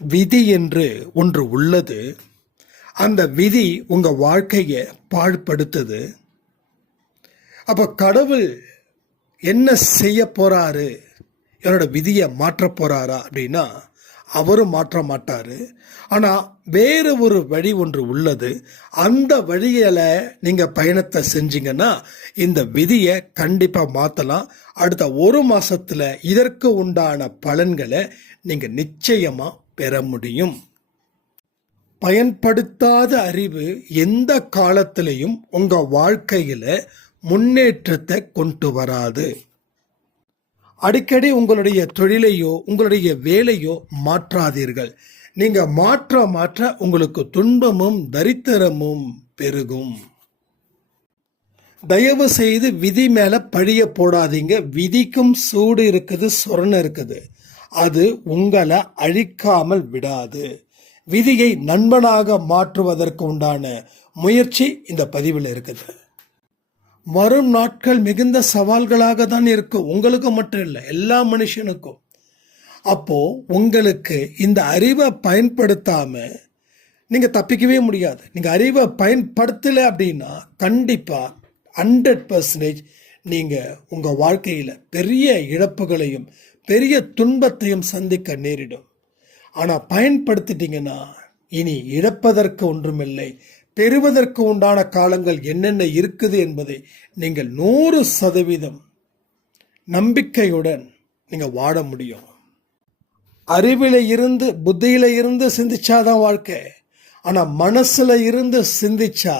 விதி என்று ஒன்று உள்ளது. அந்த விதி உங்க வாழ்க்கையை பாழ்படுத்துது. அப்போ கடவுள் என்ன செய்ய போறாரு, என்னோட விதியை மாற்ற போறாரா அப்படின்னா அவரும் மாற்ற மாட்டாரு. ஆனால் வேறு ஒரு வழி ஒன்று உள்ளது. அந்த வழியில் நீங்கள் பயணத்தை செஞ்சீங்கன்னா இந்த விதியை கண்டிப்பாக மாற்றலாம். அடுத்த ஒரு மாதத்தில் இதற்கு உண்டான பலன்களை நீங்கள் நிச்சயமாக பெற முடியும். பயன்படுத்தாத அறிவு எந்த காலத்திலையும் உங்கள் வாழ்க்கையில் முன்னேற்றத்தை கொண்டு வராது. அடிக்கடி உங்களுடைய தொழிலையோ உங்களுடைய வேலையோ மாற்றாதீர்கள். நீங்க மாற்ற உங்களுக்கு துன்பமும் தரித்திரமும் பெருகும். தயவு செய்து விதி மேல பழிய போடாதீங்க. விதிக்கும் சூடு இருக்குது, சொரணை இருக்குது. அது உங்களை அழிக்காமல் விடாது. விதியை நண்பனாக மாற்றுவதற்கு உண்டான முயற்சி இந்த பதிவில் இருக்குது. வரும் நாட்கள் மிகுந்த சவால்களாக தான் இருக்கும். உங்களுக்கு மட்டும் இல்லை, எல்லா மனுஷனுக்கும். அப்போ உங்களுக்கு இந்த அறிவை பயன்படுத்தாம நீங்க தப்பிக்கவே முடியாது. நீங்க அறிவை பயன்படுத்தலை அப்படின்னா கண்டிப்பா 100% நீங்க உங்க வாழ்க்கையில பெரிய இழப்புகளையும் பெரிய துன்பத்தையும் சந்திக்க நேரிடும். ஆனா பயன்படுத்திட்டீங்கன்னா இனி இழப்பதற்கு ஒன்றுமில்லை, பெறுவதற்கு உண்டான காலங்கள் என்னென்ன இருக்குது என்பதை நீங்கள் 100% நம்பிக்கையுடன் நீங்கள் வாழ முடியும். அறிவில இருந்து புத்தியில இருந்து சிந்திச்சாதான் வாழ்க்கை. ஆனால் மனசுல இருந்து சிந்திச்சா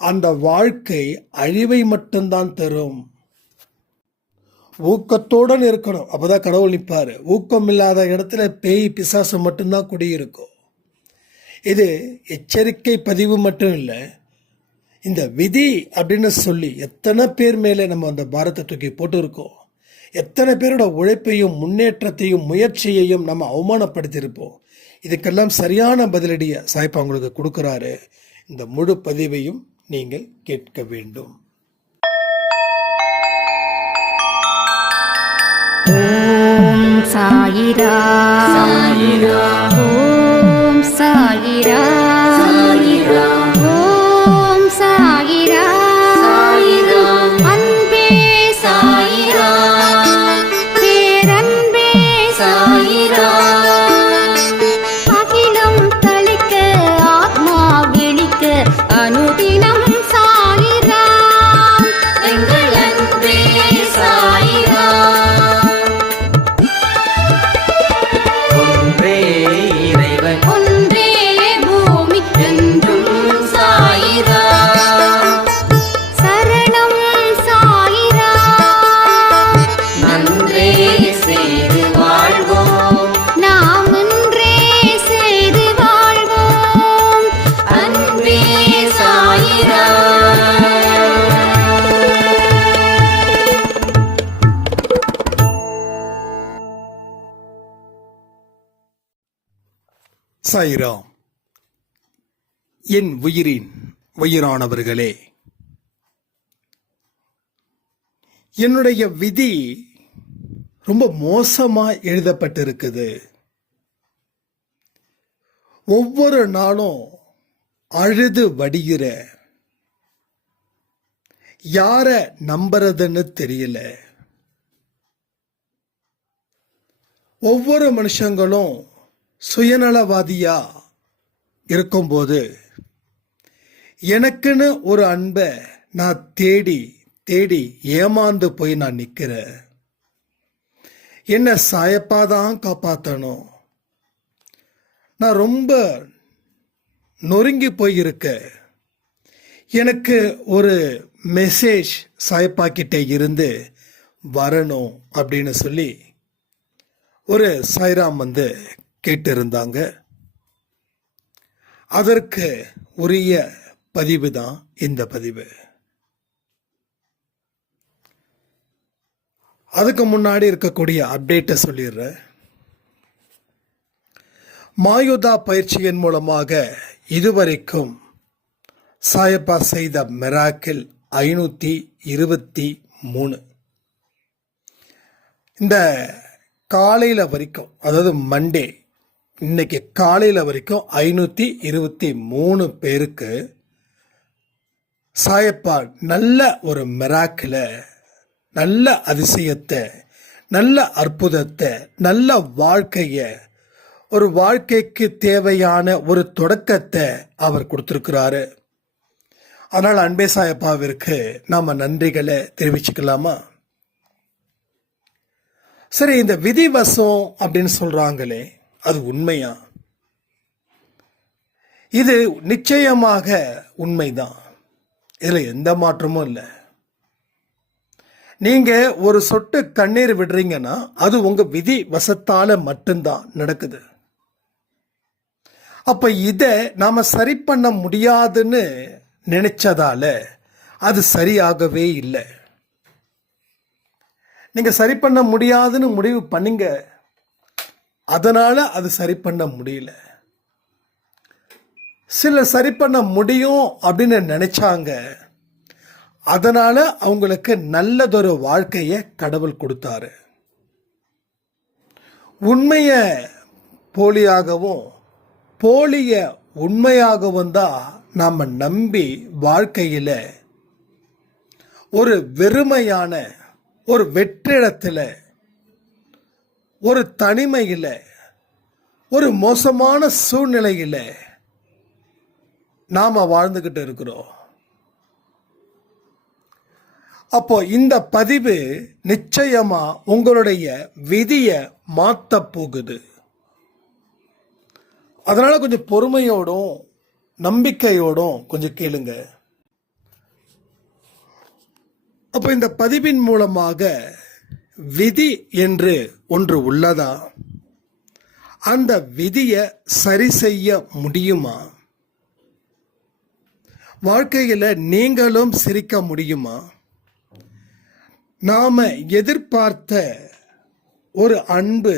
அந்த வாழ்க்கை அழிவை மட்டும்தான் தரும். ஊக்கத்துடன் இருக்கணும், அப்பதான் கடவுள் நிற்பாரு. ஊக்கம் இல்லாத இடத்துல பேய் பிசாசு மட்டும்தான் குடியிருக்கும். இது எச்சரிக்கை பதிவு மட்டும் இல்லை. இந்த விதி அப்படின்னு சொல்லி எத்தனை பேர் மேலே நம்ம அந்த பாரத்தை தூக்கி போட்டு இருக்கோம். எத்தனை பேரோட உழைப்பையும் முன்னேற்றத்தையும் முயற்சியையும் நம்ம அவமானப்படுத்தியிருப்போம். இதுக்கெல்லாம் சரியான பதிலடியை சாய்ப்பா உங்களுக்கு கொடுக்குறாரு. இந்த முழு பதிவையும் நீங்கள் கேட்க வேண்டும். ஓம் சாயிரா சாயிரா, ஓம் சாயிரா சாயிரா, ஓம் சாயிரா சாயிரா, அன்பே சாயிரா, பேரன்பே சாயிரா, அகிலம் தளிக்க ஆத்மா விழிக்க அனுதினம் சாயிரா, எங்கள் அன்பே சாயிரா. சாயிராம். என் உயிரின் உயிரானவர்களே, என்னுடைய விதி ரொம்ப மோசமா எழுதப்பட்டிருக்குது. ஒவ்வொரு நாளும் அழுது வடிகிற, யார நம்புறதுன்னு தெரியல. ஒவ்வொரு மனுஷங்களும் சுயநலவாதியா இருக்கும்போது எனக்குன்னு ஒரு அன்பை நான் தேடி தேடி ஏமாந்து போய் நான் நிற்கிறேன். என்ன சாயப்பாதான் காப்பாற்றணும். நான் ரொம்ப நொறுங்கி போயிருக்க. எனக்கு ஒரு மெசேஜ் சாயப்பாக்கிட்ட இருந்து வரணும் அப்படின்னு சொல்லி ஒரு சாய்ராம் கேட்டிருந்தாங்க. அதற்கு உரிய பதிவு தான் இந்த பதிவு. அதுக்கு முன்னாடி இருக்கக்கூடிய அப்டேட்டை சொல்லிடுறேன். மாயுதா பயிற்சியின் மூலமாக இதுவரைக்கும் சாயப்பா செய்த மிராக்கிள் 523. இந்த காலையில் வரைக்கும், அதாவது மண்டே இன்னைக்கு காலையில் வரைக்கும் 523 பேருக்கு சாயப்பா நல்ல ஒரு மிராக்கிள, நல்ல அதிசயத்தை, நல்ல அற்புதத்தை, நல்ல வாழ்க்கையை, ஒரு வாழ்க்கைக்கு தேவையான ஒரு தொடக்கத்தை அவர் கொடுத்துருக்கிறாரு. அதனால் அன்பே சாயப்பாவிற்கு நாம் நன்றிகளை தெரிவிச்சுக்கலாமா? சரி, இந்த விதிவசம் அப்படின்னு சொல்கிறாங்களே, அது உண்மையா? இது நிச்சயமாக உண்மைதான். இதில் எந்த மாற்றமும் இல்லை. நீங்கள் ஒரு சொட்டு கண்ணீர் விடுறீங்கன்னா அது உங்கள் விதி வசத்தால் மட்டும்தான் நடக்குது. அப்போ இதை நாம் சரி பண்ண முடியாதுன்னு நினைச்சதால அது சரியாகவே இல்லை. நீங்கள் சரி பண்ண முடியாதுன்னு முடிவு பண்ணீங்க, அதனால் அது சரி பண்ண முடியல. சில சரி பண்ண முடியும் அப்படின்னு நினைச்சாங்க, அதனால் அவங்களுக்கு நல்லதொரு வாழ்க்கையை கடவுள் கொடுத்தாரு. உண்மையை போலியாகவும் போலிய உண்மையாகவும் தான் நாம் நம்பி வாழ்க்கையில் ஒரு வெறுமையான ஒரு வெற்றிடத்தில், ஒரு தனிமையில், ஒரு மோசமான சூழ்நிலையில் நாம் வாழ்ந்துக்கிட்டு இருக்கிறோம். அப்போ இந்த பதிவு நிச்சயமா உங்களுடைய விதியை மாற்ற போகுது. அதனால கொஞ்சம் பொறுமையோடும் நம்பிக்கையோடும் கொஞ்சம் கேளுங்க. அப்போ இந்த பதிவின் மூலமாக விதி என்று ஒன்று உள்ளதா? அந்த விதியை சரி செய்ய முடியுமா? வாழ்க்கையில் நீங்களும் சிரிக்க முடியுமா? நாம் எதிர்பார்த்த ஒரு அன்பு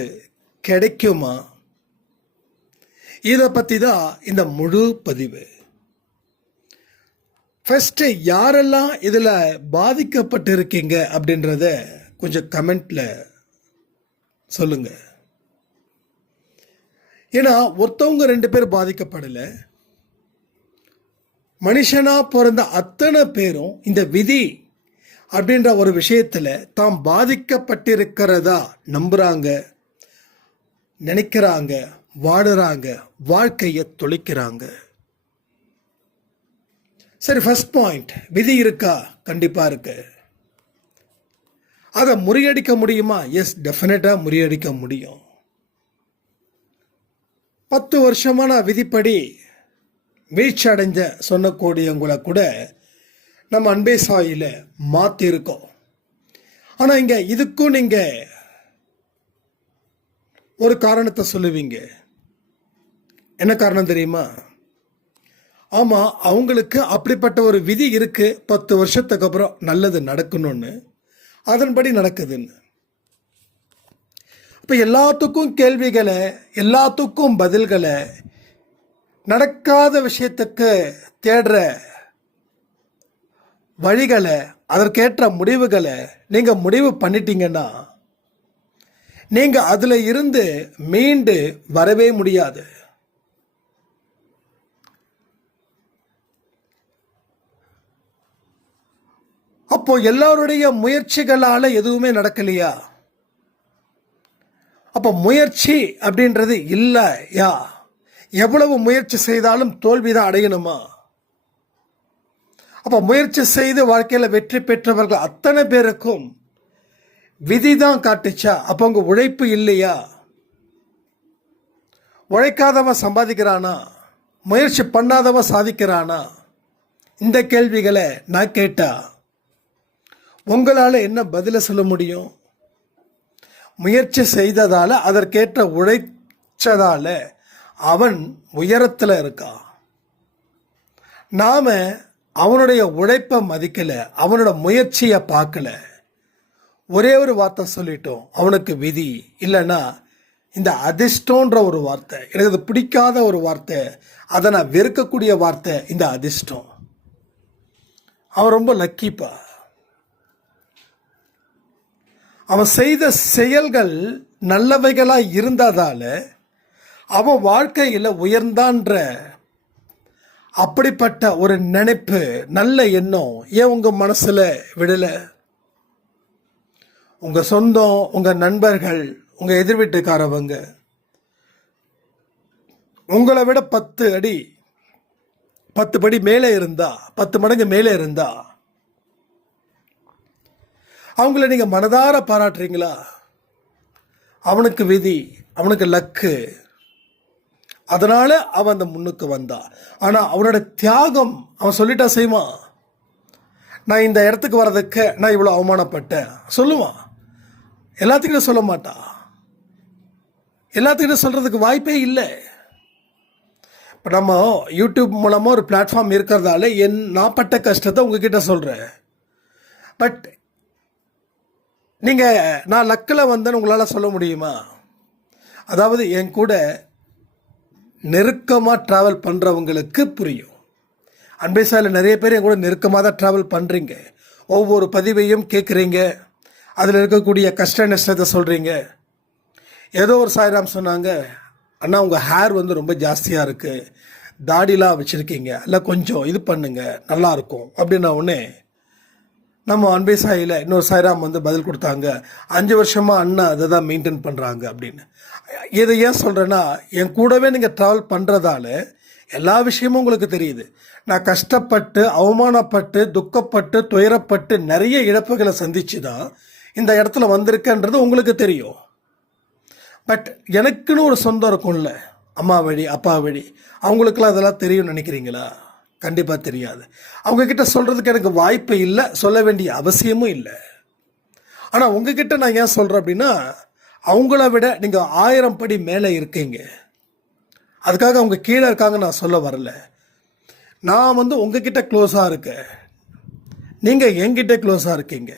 கிடைக்குமா? இதை பற்றி தான் இந்த முழு பதிவு. ஃபஸ்ட்டு யாரெல்லாம் இதில் பாதிக்கப்பட்டிருக்கீங்க அப்படின்றத கொஞ்சம் கமெண்ட்டில் சொல்லுங்கள். ஏன்னா ஒருத்தவங்க 2 பேர் பாதிக்கப்படலை. மனுஷனாக பிறந்த அத்தனை பேரும் இந்த விதி அப்படின்ற ஒரு விஷயத்தில் தாம் பாதிக்கப்பட்டிருக்கிறதா நம்புகிறாங்க, நினைக்கிறாங்க, வாடுறாங்க, வாழ்க்கையை தொலைக்கிறாங்க. சரி, ஃபர்ஸ்ட் பாயிண்ட், விதி இருக்கா? கண்டிப்பாக இருக்கு. அதை முறியடிக்க முடியுமா? எஸ், டெஃபினட்டாக முறியடிக்க முடியும். 10 வருஷமாக நான் விதிப்படி வீழ்ச்சி அடைஞ்ச சொன்னக்கூடியவங்களை கூட நம்ம அன்பே சாயில மாற்றிருக்கோம். ஆனால் இங்கே இதுக்கும் நீங்கள் ஒரு காரணத்தை சொல்லுவீங்க. என்ன காரணம் தெரியுமா? ஆமாம், அவங்களுக்கு அப்படிப்பட்ட ஒரு விதி இருக்கு, 10 வருஷத்துக்கு அப்புறம் நல்லது நடக்கணும்னு, அதன்படி நடக்குதுன்னு. இப்போ எல்லாத்துக்கும் கேள்விகளை, எல்லாத்துக்கும் பதில்களை, நடக்காத விஷயத்துக்கு தேடுற வழிகளை, அதற்கேற்ற முடிவுகளை நீங்கள் முடிவு பண்ணிட்டீங்கன்னா நீங்கள் அதில் இருந்து மீண்டு வரவே முடியாது. அப்போ எல்லாருடைய முயற்சிகளால் எதுவுமே நடக்கலையா? அப்போ முயற்சி அப்படின்றது இல்லையா? எவ்வளவு முயற்சி செய்தாலும் தோல்விதான் அடையணுமா? அப்போ முயற்சி செய்து வாழ்க்கையில் வெற்றி பெற்றவர்கள் அத்தனை பேருக்கும் விதி தான் காட்டுச்சா? அப்போ உங்க உழைப்பு இல்லையா? உழைக்காதவன் சம்பாதிக்கிறானா? முயற்சி பண்ணாதவன் சாதிக்கிறானா? இந்த கேள்விகளை நான் கேட்டா உங்களால் என்ன பதில சொல்ல முடியும்? முயற்சி செய்ததால், அதற்கேற்ற உழைச்சதால அவன் உயரத்தில் இருக்கான். நாம் அவனுடைய உழைப்பை மதிக்கலை, அவனோட முயற்சியை பார்க்கல. ஒரே ஒரு வார்த்தை சொல்லிட்டோம், அவனுக்கு விதி இல்லைன்னா இந்த அதிர்ஷ்டன்ற ஒரு வார்த்தை. எனக்கு அது பிடிக்காத ஒரு வார்த்தை, அதை நான் வெறுக்கக்கூடிய வார்த்தை இந்த அதிர்ஷ்டம். அவன் ரொம்ப லக்கிப்பா. அவன் செய்த செயல்கள் நல்லவைகளாக இருந்ததால் அவன் வாழ்க்கையில் உயர்ந்தான்ற அப்படிப்பட்ட ஒரு நினைப்பு, நல்ல எண்ணம் ஏன் உங்க மனசுல விடல? உங்க சொந்தம், உங்க நண்பர்கள், உங்க எதிர் வீட்டுக்காரவங்க உங்களை விட 10 படி மேலே இருந்தா, 10 மடங்கு மேலே இருந்தா அவங்கள நீங்க மனதார பாராட்டுறீங்களா? அவனுக்கு விதி, அவனுக்கு லக்கு, அதனால அவன் அந்த முன்னுக்கு வந்தான். ஆனா அவனோட தியாகம், அவன் சொல்லிட்டா செய்வான். நான் இந்த இடத்துக்கு வர்றதுக்கு நான் இவ்வளோ அவமானப்பட்டேன் சொல்லுவான். எல்லாத்துக்கிட்ட சொல்ல மாட்டான். எல்லாத்துக்கிட்ட சொல்றதுக்கு வாய்ப்பே இல்லை. இப்போ நம்ம யூடியூப் மூலமாக ஒரு பிளாட்ஃபார்ம் இருக்கிறதால நான் பட்ட கஷ்டத்தை உங்ககிட்ட சொல்கிறேன். பட் நீங்கள் நான் லக்கில் வந்தேன்னு உங்களால் சொல்ல முடியுமா? அதாவது என் கூட நெருக்கமாக ட்ராவல் பண்ணுறவங்களுக்கு புரியும். அன்பேசாயில் நிறைய பேர் என் கூட நெருக்கமாக தான் ட்ராவல் பண்ணுறீங்க. ஒவ்வொரு பதிவையும் கேட்குறீங்க, அதில் இருக்கக்கூடிய கஷ்ட நஷ்டத்தை சொல்கிறீங்க. ஏதோ ஒரு சாய்ராம் சொன்னாங்க, அண்ணா உங்கள் ஹேர் வந்து ரொம்ப ஜாஸ்தியாக இருக்குது, தாடிலாம் வச்சுருக்கீங்க, இல்லை கொஞ்சம் இது பண்ணுங்க நல்லாயிருக்கும் அப்படின்னா உடனே நம்ம அன்பே சாயில் இன்னொரு சாய்ராம் வந்து பதில் கொடுத்தாங்க, 5 வருஷமாக அண்ணா அதை தான் மெயின்டைன் பண்ணுறாங்க அப்படின்னு. இதை ஏன் சொல்கிறேன்னா, என் கூடவே நீங்கள் ட்ராவல் பண்ணுறதால எல்லா விஷயமும் உங்களுக்கு தெரியுது. நான் கஷ்டப்பட்டு, அவமானப்பட்டு, துக்கப்பட்டு, துயரப்பட்டு நிறைய இழப்புகளை சந்திச்சு தான் இந்த இடத்துல வந்திருக்கேன்றது உங்களுக்கு தெரியும். பட் எனக்குன்னு ஒரு சொந்தம் இருக்கும்ல, அம்மா வழி, அப்பா வழி, அவங்களுக்கெல்லாம் அதெல்லாம் தெரியும்னு நினைக்கிறீங்களா? கண்டிப்பாக தெரியாது. அவங்கக்கிட்ட சொல்கிறதுக்கு எனக்கு வாய்ப்பு இல்லை, சொல்ல வேண்டிய அவசியமும் இல்லை. ஆனால் உங்ககிட்ட நான் ஏன் சொல்கிறேன் அப்படின்னா, அவங்கள விட நீங்கள் 1000 படி மேலே இருக்கீங்க. அதுக்காக அவங்க கீழே இருக்காங்க நான் சொல்ல வரல. நான் வந்து உங்ககிட்ட க்ளோஸாக இருக்கேன், நீங்கள் என்கிட்ட க்ளோஸாக இருக்கீங்க.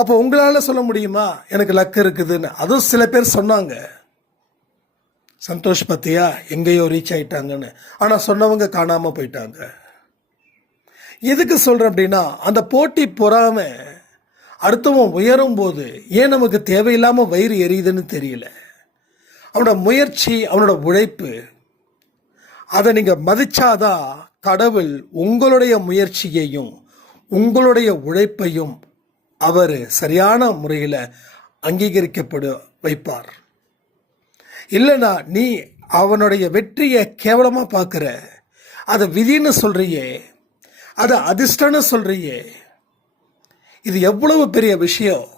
அப்போ உங்களால் சொல்ல முடியுமா எனக்கு லக்கு இருக்குதுன்னு? அதுவும் சில பேர் சொன்னாங்க, சந்தோஷ் பத்தியா எங்கேயோ ரீச் ஆயிட்டாங்கன்னு. ஆனால் சொன்னவங்க காணாமல் போயிட்டாங்க. எதுக்கு சொல்கிறேன் அப்படின்னா, அந்த போட்டி பொறாம அடுத்தவன் உயரும் போது ஏன் நமக்கு தேவையில்லாமல் வயிறு எரியுதுன்னு தெரியல. அவனோட முயற்சி, அவனோட உழைப்பு, அதை நீங்கள் மதிச்சாதான் கடவுள் உங்களுடைய முயற்சியையும் உங்களுடைய உழைப்பையும் அவர் சரியான முறையில் அங்கீகரிக்கப்பட வைப்பார். இல்லைனா நீ அவனுடைய வெற்றியை கேவலமாக பார்க்குற, அதை விதின்னு சொல்கிறியே, அதை அதிர்ஷ்டன்னு சொல்கிறியே, இது எவ்வளவு பெரிய விஷயம்.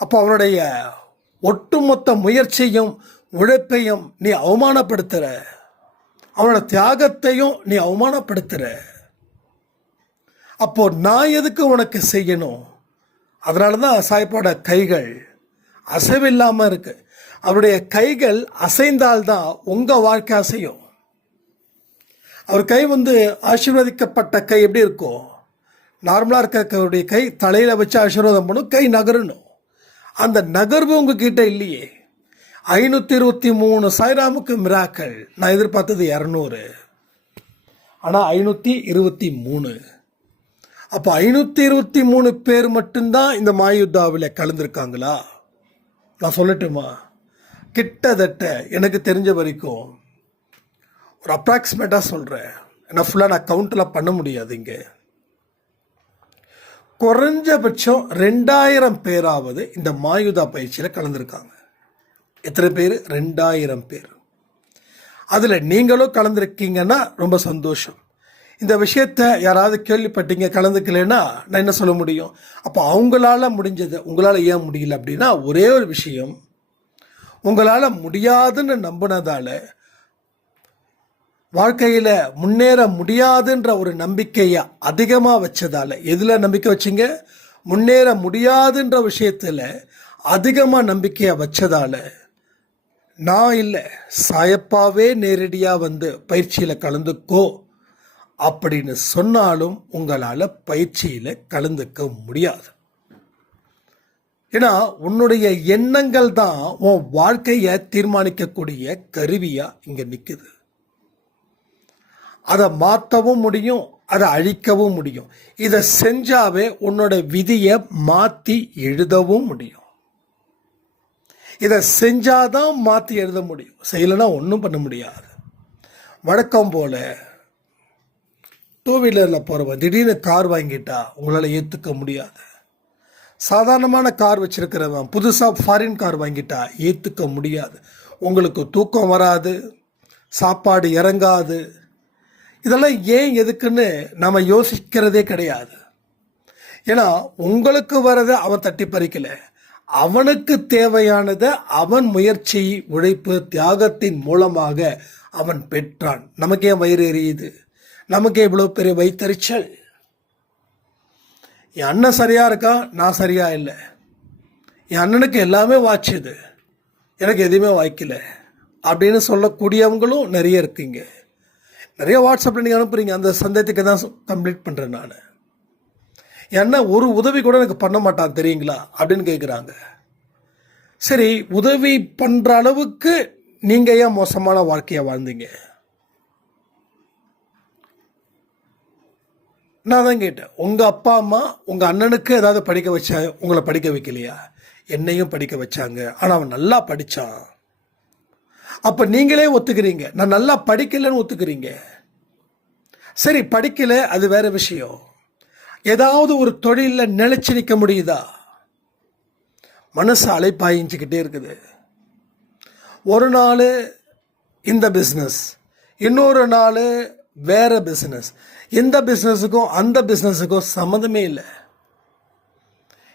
அப்போ அவனுடைய ஒட்டுமொத்த முயற்சியும் உழைப்பையும் நீ அவமானப்படுத்துகிற, அவனோட தியாகத்தையும் நீ அவமானப்படுத்துகிற. அப்போ நான் எதுக்கு உனக்கு செய்யணும்? அதனால தான் சாய்ப்பாட கைகள் அசைவில்லாமல் இருக்கு. அவருடைய கைகள் அசைந்தால்தான் உங்கள் வாழ்க்கை அசையும். அவர் கை வந்து ஆசீர்வதிக்கப்பட்ட கை எப்படி இருக்கும்? நார்மலாக இருக்கக்கூடிய கை தலையில் வச்சு ஆசீர்வாதம் பண்ணும், கை நகரணும். அந்த நகர்வு உங்ககிட்ட இல்லையே. 523 சாய்ராமுக்கு மிராக்கள், நான் எதிர்பார்த்தது 200, ஆனால் 523. அப்போ 523 பேர் மட்டும்தான் இந்த மாயுத்தாவில் கலந்துருக்காங்களா? நான் சொல்லட்டுமா? கிட்டத்தட்ட எனக்கு தெரிஞ்ச வரைக்கும் ஒரு அப்ராக்சிமேட்டாக சொல்கிறேன், ஏன்னா ஃபுல்லாக நான் கவுண்டெலாம் பண்ண முடியாது. இங்கே குறைஞ்சபட்சம் 2000 பேராவது இந்த மாயுதா பயிற்சியில் கலந்துருக்காங்க. எத்தனை பேர்? 2000 பேர். அதில் நீங்களும் கலந்துருக்கீங்கன்னா ரொம்ப சந்தோஷம். இந்த விஷயத்தை யாராவது கேள்விப்பட்டீங்க, கலந்துக்கலைன்னா நான் என்ன சொல்ல முடியும்? அப்போ அவங்களால முடிஞ்சது உங்களால் ஏன் முடியல அப்படின்னா, ஒரே ஒரு விஷயம், உங்களால் முடியாதுன்னு நம்பினதால, வாழ்க்கையில் முன்னேற முடியாதுன்ற ஒரு நம்பிக்கையை அதிகமாக வச்சதால. எதில் நம்பிக்கை வச்சிங்க? முன்னேற முடியாதுன்ற விஷயத்தில் அதிகமாக நம்பிக்கையை வச்சதால, நான் இல்லை சாயப்பாவே நேரடியாக வந்து பயிற்சியில் கலந்துக்கோ அப்படின்னு சொன்னாலும் உங்களால் பயிற்சியில் கலந்துக்க முடியாது. ஏன்னா உன்னுடைய எண்ணங்கள் தான் உன் வாழ்க்கையை தீர்மானிக்கக்கூடிய கருவியாக இங்கே நிற்குது. அதை மாற்றவும் முடியும், அதை அழிக்கவும் முடியும். இதை செஞ்சாவே உன்னோட விதியை மாற்றி எழுதவும் முடியும். இதை செஞ்சாதான் மாற்றி எழுத முடியும், செய்யலைன்னா ஒன்றும் பண்ண முடியாது. வழக்கம் போல் டூ வீலரில் போகிறவன் திடீர்னு கார் வாங்கிட்டா உங்களால் ஏற்றுக்க முடியாது. சாதாரணமான கார் வச்சுருக்கிறவன் புதுசாக ஃபாரின் கார் வாங்கிட்டா ஏற்றுக்க முடியாது. உங்களுக்கு தூக்கம் வராது, சாப்பாடு இறங்காது. இதெல்லாம் ஏன் எதுக்குன்னு நம்ம யோசிக்கிறதே கிடையாது. ஏன்னா உங்களுக்கு வரதை அவன் தட்டி பறிக்கல, அவனுக்கு தேவையானதை அவன் முயற்சி, உழைப்பு, தியாகத்தின் மூலமாக அவன் பெற்றான். நமக்கே வயிறு எரியுது, நமக்கே இவ்வளோ பெரிய வயிற்றறிச்சல். என் அண்ணன் சரியாக இருக்கான், நான் சரியா இல்லை. என் அண்ணனுக்கு எல்லாமே வாய்ச்சுது, எனக்கு எதுவுமே வாய்க்கல அப்படின்னு சொல்லக்கூடியவங்களும் நிறைய இருக்குங்க. நிறைய வாட்ஸ்அப்பில் நீங்கள் அனுப்புகிறீங்க, அந்த சந்தேகத்துக்கு தான் கம்ப்ளீட் பண்ணுறேன் நான். ஏன்னா ஒரு உதவி கூட எனக்கு பண்ண மாட்டான் தெரியுங்களா அப்படின்னு கேட்குறாங்க. சரி, உதவி பண்ணுற அளவுக்கு நீங்கள் ஏன் மோசமான வாழ்க்கையை வாழ்ந்தீங்க? நான் தான் கேட்டேன், உங்கள் அப்பா அம்மா உங்கள் அண்ணனுக்கு ஏதாவது படிக்க வச்சா உங்களை படிக்க வைக்கலையா? என்னையும் படிக்க வச்சாங்க, ஆனால் அவன் நல்லா படித்தான். அப்போ நீங்களே ஒத்துக்கிறீங்க, நான் நல்லா படிக்கலைன்னு ஒத்துக்கிறீங்க. சரி, படிக்கலை அது வேற விஷயம். ஏதாவது ஒரு தொழிலில் நிலைச்சு நிற்க முடியுதா? மனசு அலைப்பாயிஞ்சிக்கிட்டே இருக்குது. ஒரு நாள் இந்த பிஸ்னஸ், இன்னொரு நாள் வேற பிஸ்னஸ். இந்த பிஸ்னஸுக்கும் அந்த பிஸ்னஸுக்கும் சம்மந்தமே இல்லை.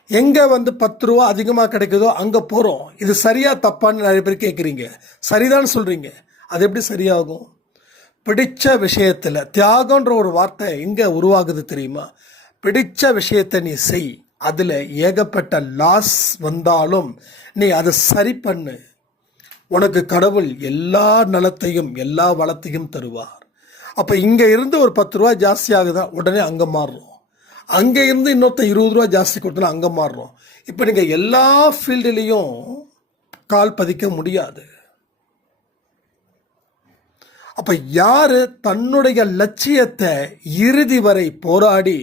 எங்கே 10 ரூபா அதிகமாக கிடைக்குதோ அங்கே போகிறோம். இது சரியா தப்பான்னு நிறைய பேர் கேட்குறீங்க. சரிதான் சொல்கிறீங்க, அது எப்படி சரியாகும்? பிடிச்ச விஷயத்தில் தியாகன்ற ஒரு வார்த்தை எங்கே உருவாகுது தெரியுமா? பிடிச்ச விஷயத்தை நீ செய், அதில் ஏகப்பட்ட லாஸ் வந்தாலும் நீ அதை சரி பண்ணு. உனக்கு கடவுள் எல்லா நலத்தையும் எல்லா வளத்தையும் தருவார். அப்போ இங்கே இருந்து ஒரு 10 ரூபா ஜாஸ்தி ஆகுதா, உடனே அங்கே மாறுறோம். அங்கே இருந்து இன்னொருத்த 20 ரூபா ஜாஸ்தி கொடுத்தனா அங்கே மாறுறோம். இப்போ நீங்கள் எல்லா ஃபீல்டுலேயும் கால் பதிக்க முடியாது. அப்போ யார் தன்னுடைய லட்சியத்தை இறுதி வரை போராடி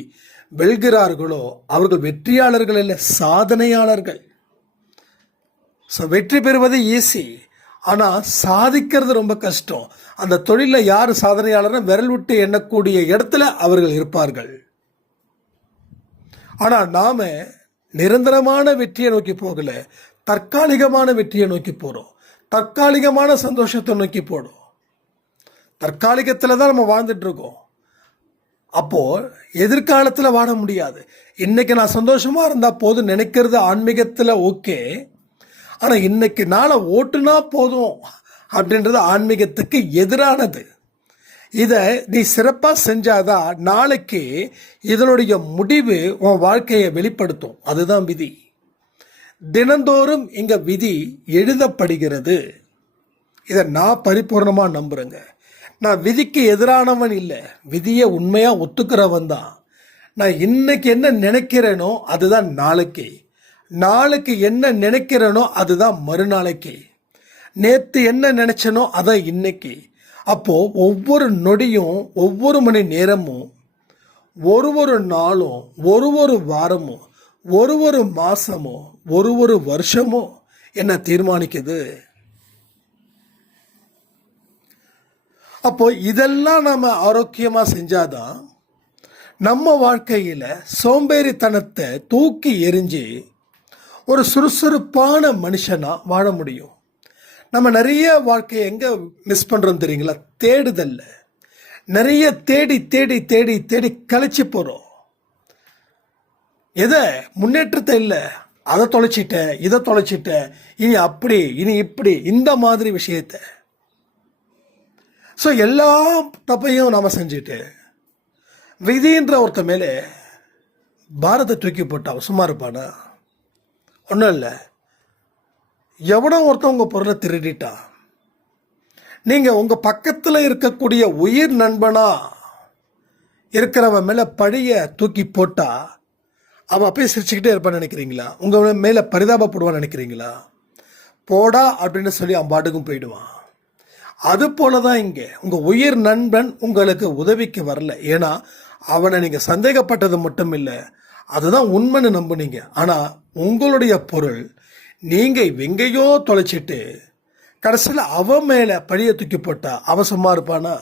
வெல்கிறார்களோ அவர்கள் வெற்றியாளர்கள் இல்லை, சாதனையாளர்கள். ஸோ வெற்றி பெறுவது ஈஸி, ஆனால் சாதிக்கிறது ரொம்ப கஷ்டம். அந்த தொழிலில் யார் சாதனையாளர்னு விரல் விட்டு எண்ணக்கூடிய இடத்துல அவர்கள் இருப்பார்கள். ஆனால் நாம் நிரந்தரமான வெற்றியை நோக்கி போகல, தற்காலிகமான வெற்றியை நோக்கி போகிறோம். தற்காலிகமான சந்தோஷத்தை நோக்கி போடும். தற்காலிகத்தில் தான் நம்ம வாழ்ந்துட்டு இருக்கோம். அப்போது எதிர்காலத்தில் வாழ முடியாது. இன்னைக்கு நான் சந்தோஷமாக இருந்தால் போதும் நினைக்கிறது ஆன்மீகத்தில் ஓகே. ஆனால் இன்னைக்கு நாளை ஓட்டுனா போதும் அப்படின்றது ஆன்மீகத்துக்கு எதிரானது. இதை நீ சிறப்பாக செஞ்சாதான் நாளைக்கு இதனுடைய முடிவு உன் வாழ்க்கையை வெளிப்படுத்தும். அதுதான் விதி. தினந்தோறும் இங்கே விதி எழுதப்படுகிறது. இதை நான் பரிபூர்ணமாக நம்புகிறேங்க. நான் விதிக்கு எதிரானவன் இல்லை, விதியை உண்மையாக ஒத்துக்கிறவன் தான். நான் இன்னைக்கு என்ன நினைக்கிறேனோ அதுதான் நாளைக்கு, நாளைக்கு என்ன நினைக்கிறேனோ அதுதான் மறுநாளைக்கு, நேற்று என்ன நினைச்சனோ அதான் இன்னைக்கு. அப்போது ஒவ்வொரு நொடியும், ஒவ்வொரு மணி நேரமும், ஒரு நாளும், ஒரு வாரமும், ஒரு மாதமும், ஒரு வருஷமும் என்ன தீர்மானிக்குது. அப்போ இதெல்லாம் நம்ம ஆரோக்கியமாக செஞ்சாதான் நம்ம வாழ்க்கையில் சோம்பேறித்தனத்தை தூக்கி எறிஞ்சு ஒரு சுறுசுறுப்பான மனுஷனாக வாழ முடியும். நம்ம நிறைய வாழ்க்கையை எங்கே மிஸ் பண்ணுறோம் தெரியுங்களா? தேடுதல்ல நிறைய தேடி தேடி தேடி தேடி கழிச்சு போகிறோம். எதை முன்னேற்றத்தை இல்லை, அதை தொலைச்சிட்டேன், இதை தொலைச்சிட்டேன், இனி அப்படி இனி இப்படி, இந்த மாதிரி விஷயத்தை. ஸோ எல்லா தப்பையும் நாம் செஞ்சுட்டு விதின்ற ஒருத்த மேலே பாரத்தை தூக்கி போட்டான் சும்மா இருப்பானா? ஒன்றும் இல்லை. எவனோ ஒருத்தன் உங்கள் பொருளை திருடிட்டான். நீங்கள் உங்கள் பக்கத்தில் இருக்கக்கூடிய உயிர் நண்பனாக இருக்கிறவன் மேலே பழியை தூக்கி போட்டால் அவன் அப்படியே சிரிச்சுக்கிட்டே இருப்பான்னு நினைக்கிறீங்களா? உங்கள் மேலே பரிதாபப்படுவான்னு நினைக்கிறீங்களா? போடா அப்படின்னு சொல்லி அவன் பாட்டுக்கும் போயிடுவான். அது போல தான் இங்கே உங்கள் உயிர் நண்பன் உங்களுக்கு உதவிக்கு வரல. ஏன்னா அவனை நீங்கள் சந்தேகப்பட்டது மட்டும் இல்லை, அதுதான் உண்மைன்னு நம்புனீங்க. ஆனால் உங்களுடைய பொருள் நீங்கள் எங்கேயோ தொலைச்சிட்டு கடைசியில் அவன் மேலே பழிய தூக்கி போட்டா அவன் சும்மா இருப்பானா?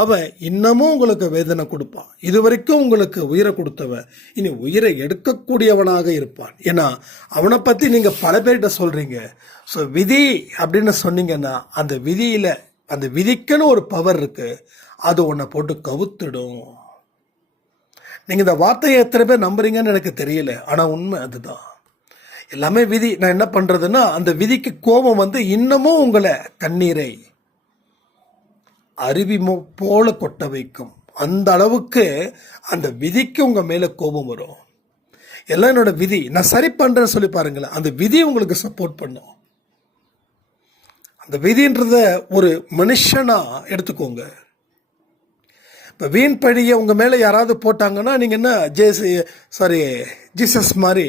அவன் இன்னமும் உங்களுக்கு வேதனை கொடுப்பான். இதுவரைக்கும் உங்களுக்கு உயிரை கொடுத்தவன் இனி உயிரை எடுக்கக்கூடியவனாக இருப்பான். ஏன்னா அவனை பற்றி நீங்கள் பல பேர்கிட்ட சொல்கிறீங்க. ஸோ விதி அப்படின்னு சொன்னீங்கன்னா அந்த விதியில், அந்த விதிக்குன்னு ஒரு பவர் இருக்குது, அது உன்னை போட்டு கவுத்துடும். நீங்கள் இந்த வார்த்தையை எத்தனை பேர் நம்புறீங்கன்னு எனக்கு தெரியல, ஆனால் உண்மை அதுதான். எல்லாமே விதி. நான் என்ன பண்ணுறதுன்னா, அந்த விதிக்கு கோபம் வந்து இன்னமும் உங்களை கண்ணீரை அருவி போல கொட்ட வைக்கும். அந்த அளவுக்கு அந்த விதிக்கு உங்கள் மேலே கோபம் வரும். எல்லாம் என்னோட விதி, நான் சரி பண்ணுறேன்னு சொல்லி பாருங்களேன், அந்த விதி உங்களுக்கு சப்போர்ட் பண்ணும். அந்த விதின்றத ஒரு மனுஷனாக எடுத்துக்கோங்க. இப்போ வீண் பழியை உங்கள் மேலே யாராவது போட்டாங்கன்னா நீங்கள் என்ன ஜீசஸ் மாதிரி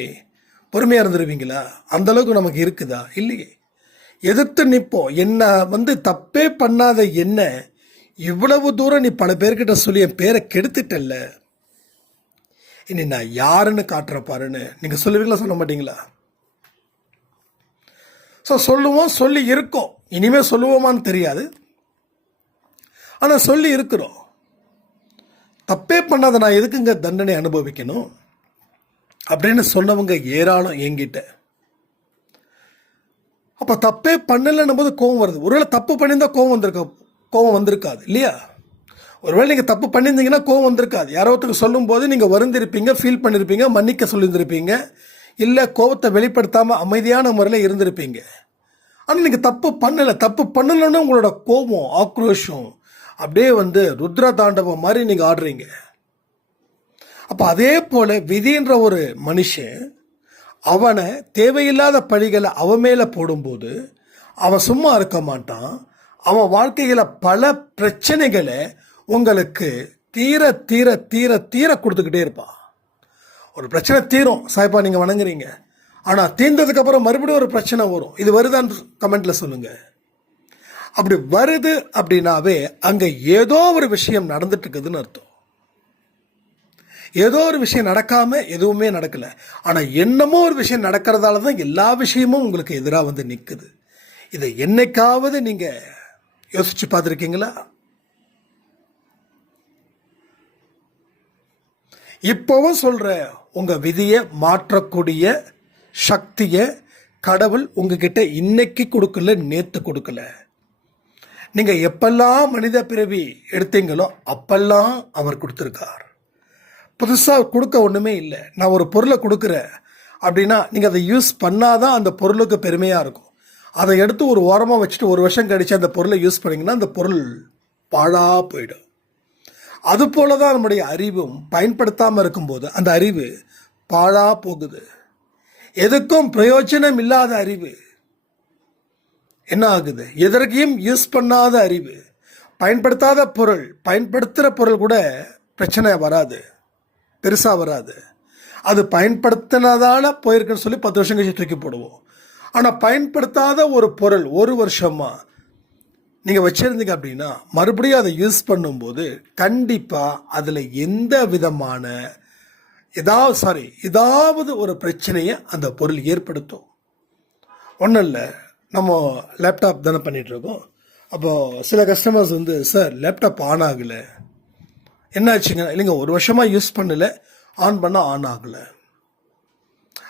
பொறுமையாக இருந்துருவீங்களா? அந்தளவுக்கு நமக்கு இருக்குதா? இல்லையே. எதிர்த்து நிற்போம். என்ன வந்து தப்பே பண்ணாத என்ன இவ்வளவு தூரம் நீ பல பேர்கிட்ட சொல்லி என் பேரை கெடுத்துட்டல்ல, இனி நான் யாருன்னு காட்டுற பாருன்னு நீங்கள் சொல்லுவீங்களா, சொல்ல மாட்டீங்களா? ஸோ சொல்லுவோம், சொல்லி இருக்கோம். இனிமேல் சொல்லுவோமான்னு தெரியாது, ஆனால் சொல்லி இருக்கிறோம். தப்பே பண்ணாத நான் எதுக்குங்க தண்டனை அனுபவிக்கணும் அப்படின்னு சொன்னவங்க ஏராளம் என்கிட்ட. அப்போ தப்பே பண்ணலைன்னும் போது கோவம் வருது. ஒருவேளை தப்பு பண்ணியிருந்தால் கோவம் வந்திருக்காது இல்லையா? ஒருவேளை நீங்கள் தப்பு பண்ணியிருந்தீங்கன்னா கோவம் வந்திருக்காது. யாரோ ஒருத்தருக்கு சொல்லும் போது நீங்கள் வருந்திருப்பீங்க, ஃபீல் பண்ணியிருப்பீங்க, மன்னிக்க சொல்லியிருந்திருப்பீங்க, இல்லை கோவத்தை வெளிப்படுத்தாமல் அமைதியான முறையில் இருந்திருப்பீங்க. ஆனால் நீங்கள் தப்பு பண்ணலைன்னு உங்களோட கோபம், ஆக்ரோஷம் அப்படியே வந்து ருத்ர தாண்டவம் மாதிரி நீங்கள் ஆடுறீங்க. அப்போ அதே போல் விதின்ற ஒரு மனுஷன் அவனை தேவையில்லாத பழிகளை அவன் மேலே போடும்போது அவன் சும்மா இருக்க மாட்டான். அவன் வாழ்க்கையில் பல பிரச்சனைகளை உங்களுக்கு தீர தீர தீர தீர கொடுத்துக்கிட்டே இருப்பான். ஒரு பிரச்சனை தீரும், சாய்ப்பா நீங்கள் வணங்குறீங்க, ஆனால் தீர்ந்ததுக்கப்புறம் மறுபடியும் ஒரு பிரச்சனை வரும். இது வருதான்னு கமெண்ட்டில் சொல்லுங்கள். அப்படி வருது அப்படின்னாவே அங்கே ஏதோ ஒரு விஷயம் நடந்துட்டு இருக்குதுன்னு அர்த்தம். ஏதோ ஒரு விஷயம் நடக்காமல் எதுவுமே நடக்கலை, ஆனால் என்னமோ ஒரு விஷயம் நடக்கிறதால தான் எல்லா விஷயமும் உங்களுக்கு எதிராக வந்து நிற்குது. இதை என்னைக்காவது நீங்கள் யோசிச்சு பார்த்துருக்கீங்களா? இப்போவும் சொல்கிற உங்கள் விதியை மாற்றக்கூடிய சக்தியை கடவுள் உங்ககிட்ட இன்னைக்கு கொடுக்கல, நேற்று கொடுக்கல. நீங்கள் எப்பெல்லாம் மனித பிறவி எடுத்தீங்களோ அப்பெல்லாம் அவர் கொடுத்துருக்கார். புதுசாக கொடுக்க ஒன்றுமே இல்லை. நான் ஒரு பொருளை கொடுக்குறேன் அப்படின்னா நீங்கள் அதை யூஸ் பண்ணாதான் அந்த பொருளுக்கு பெருமையாக இருக்கும். அதை எடுத்து ஒரு ஓரமாக வச்சுட்டு ஒரு வருஷம் கழித்து அந்த பொருளை யூஸ் பண்ணிங்கன்னா அந்த பொருள் பாழாக போயிடும். அதுபோல தான் நம்முடைய அறிவும் பயன்படுத்தாமல் இருக்கும்போது அந்த அறிவு பாழாக போகுது. எதுக்கும் பிரயோஜனம் இல்லாத அறிவு என்ன ஆகுது? எதற்கையும் யூஸ் பண்ணாத அறிவு, பயன்படுத்தாத பொருள், பயன்படுத்துகிற பொருள் கூட பிரச்சனை வராது, பெருசாக வராது. அது பயன்படுத்தினதால போயிருக்குன்னு சொல்லி 10 வருஷம் கழிச்சு தூக்கி போடுவோம். ஆனால் பயன்படுத்தாத ஒரு பொருள் ஒரு வருஷமாக நீங்கள் வச்சுருந்தீங்க அப்படின்னா மறுபடியும் அதை யூஸ் பண்ணும்போது கண்டிப்பாக அதில் எந்த விதமான ஏதாவது ஒரு பிரச்சனையை அந்த பொருள் ஏற்படுத்தும். ஒன்றும் இல்லை, நம்ம லேப்டாப் தானே பண்ணிகிட்ருக்கோம். அப்போது சில கஸ்டமர்ஸ் வந்து, சார் லேப்டாப் ஆன் ஆகலை, என்ன ஆச்சுங்க? இல்லைங்க, ஒரு வருஷமாக யூஸ் பண்ணலை, ஆன் பண்ணால் ஆன் ஆகலை.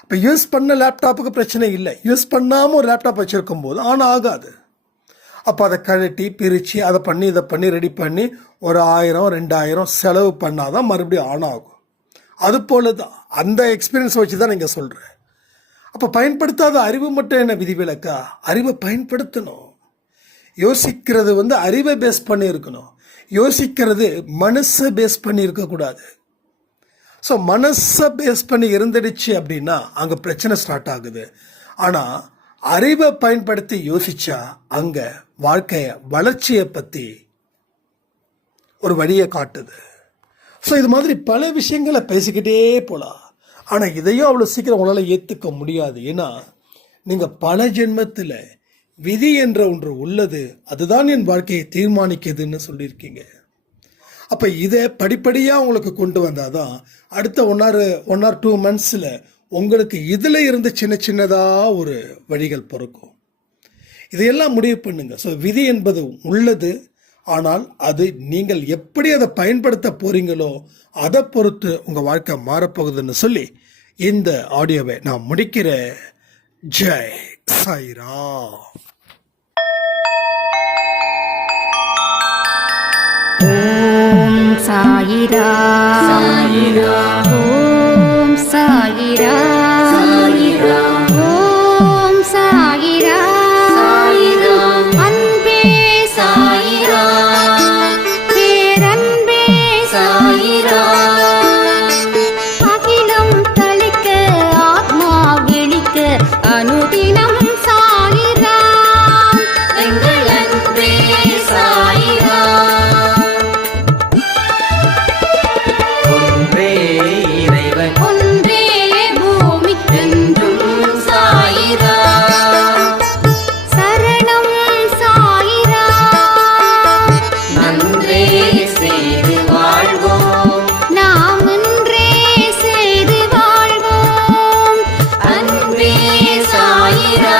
இப்போ யூஸ் பண்ண லேப்டாப்புக்கு பிரச்சனை இல்லை, யூஸ் பண்ணாமல் ஒரு லேப்டாப் வச்சுருக்கும் போது ஆன் ஆகாது. அப்போ அதை கழட்டி பிரித்து அதை பண்ணி இதை பண்ணி ரெடி பண்ணி ஒரு 1000 2000 செலவு பண்ணால் தான் மறுபடியும் ஆன் ஆகும். அது போல தான் அந்த எக்ஸ்பீரியன்ஸ் வச்சு தான் நீங்கள் சொல்கிறேன். அப்போ பயன்படுத்தாத அறிவு மட்டும் என்ன விதிவிலக்கா? அறிவை பயன்படுத்தணும். யோசிக்கிறது வந்து அறிவை பேஸ் பண்ணி இருக்கணும். யோசிக்கிறது மனசை பேஸ் பண்ணி இருக்கக்கூடாது. ஸோ மனசை பேஸ் பண்ணி இருந்துடுச்சு அப்படின்னா அங்கே பிரச்சனை ஸ்டார்ட் ஆகுது. ஆனால் அறிவை பயன்படுத்தி யோசிச்சா அங்கே வாழ்க்கையை வளர்ச்சியை பற்றி ஒரு வழியை காட்டுது. ஸோ இது மாதிரி பல விஷயங்களை பேசிக்கிட்டே போகலாம். ஆனால் இதையும் அவ்வளோ சீக்கிரம் உங்களால் ஏற்றுக்க முடியாது. ஏன்னா நீங்கள் பல ஜென்மத்தில் விதி என்ற ஒன்று உள்ளது, அதுதான் என் வாழ்க்கையை தீர்மானிக்குதுன்னு சொல்லியிருக்கீங்க. அப்போ இதை படிப்படியாக உங்களுக்கு கொண்டு வந்தால் தான் அடுத்த 1 or 2 months உங்களுக்கு இதில் இருந்து சின்ன சின்னதாக ஒரு வழிகள் பிறக்கும். இதையெல்லாம் முடிவு பண்ணுங்க. ஸோ விதி என்பது உள்ளது, ஆனால் அது நீங்கள் எப்படி அதை பயன்படுத்த போறீங்களோ அதை பொறுத்து உங்கள் வாழ்க்கை மாறப்போகுதுன்னு சொல்லி இந்த ஆடியோவை நான் முடிக்கிறேன். ஜெய் சாய்ராம். ஓம் சாயிரா சாயிரா, ஓம் சாயிரா சாயிரா, ஓம் சாயிரா சாயிரா, அன்பே சாயிரா, பேரன்பே சாயிரா, அகிலம் தளிக்க ஆத்மா விழிக்க அனுதினம் சாயிரா, எங்கள் அன்பே சாயிரா. ஒன்றே இறைவன், ஒன்றே பூமிக்கென்றும் சாயிரா, சரணம் சாயிரா, நன்றே செய்து வாழ்வோம், நாம் ஒன்றே செய்து வாழ்வோம், அன்பே சாயிரா.